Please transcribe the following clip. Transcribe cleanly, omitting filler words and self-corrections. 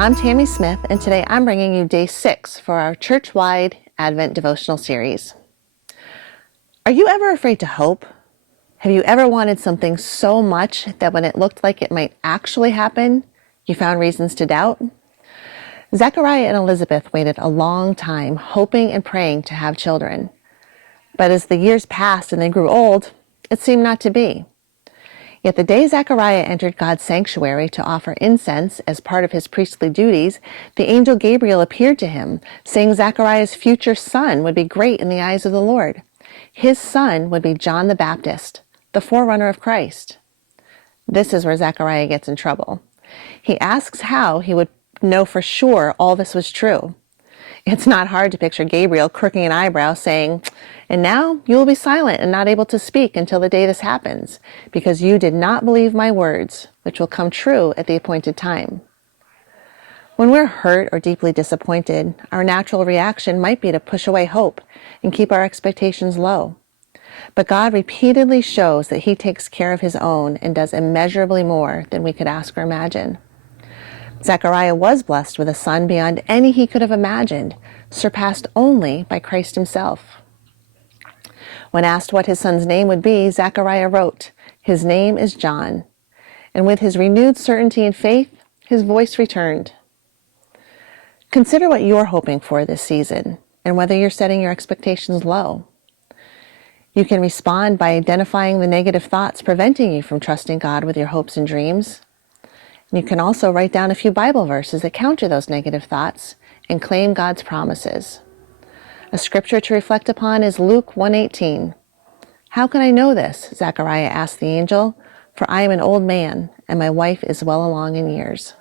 I'm Tammy Smith, and today I'm bringing you day 6 for our church-wide Advent devotional series. Are you ever afraid to hope? Have you ever wanted something so much that when it looked like it might actually happen, you found reasons to doubt? Zechariah and Elizabeth waited a long time, hoping and praying to have children. But as the years passed and they grew old, it seemed not to be. Yet the day Zechariah entered God's sanctuary to offer incense as part of his priestly duties, the angel Gabriel appeared to him, saying Zechariah's future son would be great in the eyes of the Lord. His son would be John the Baptist, the forerunner of Christ. This is where Zechariah gets in trouble. He asks how he would know for sure all this was true. It's not hard to picture Gabriel crooking an eyebrow saying, "And now you will be silent and not able to speak until the day this happens, because you did not believe my words, which will come true at the appointed time." When we're hurt or deeply disappointed, our natural reaction might be to push away hope and keep our expectations low. But God repeatedly shows that he takes care of his own and does immeasurably more than we could ask or imagine. Zechariah was blessed with a son beyond any he could have imagined, surpassed only by Christ himself. When asked what his son's name would be, Zechariah wrote, "His name is John." And with his renewed certainty and faith, his voice returned. Consider what you're hoping for this season and whether you're setting your expectations low. You can respond by identifying the negative thoughts preventing you from trusting God with your hopes and dreams. You can also write down a few Bible verses that counter those negative thoughts and claim God's promises. A scripture to reflect upon is Luke 1:18. "How can I know this?" Zechariah asked the angel, "for I am an old man, and my wife is well along in years."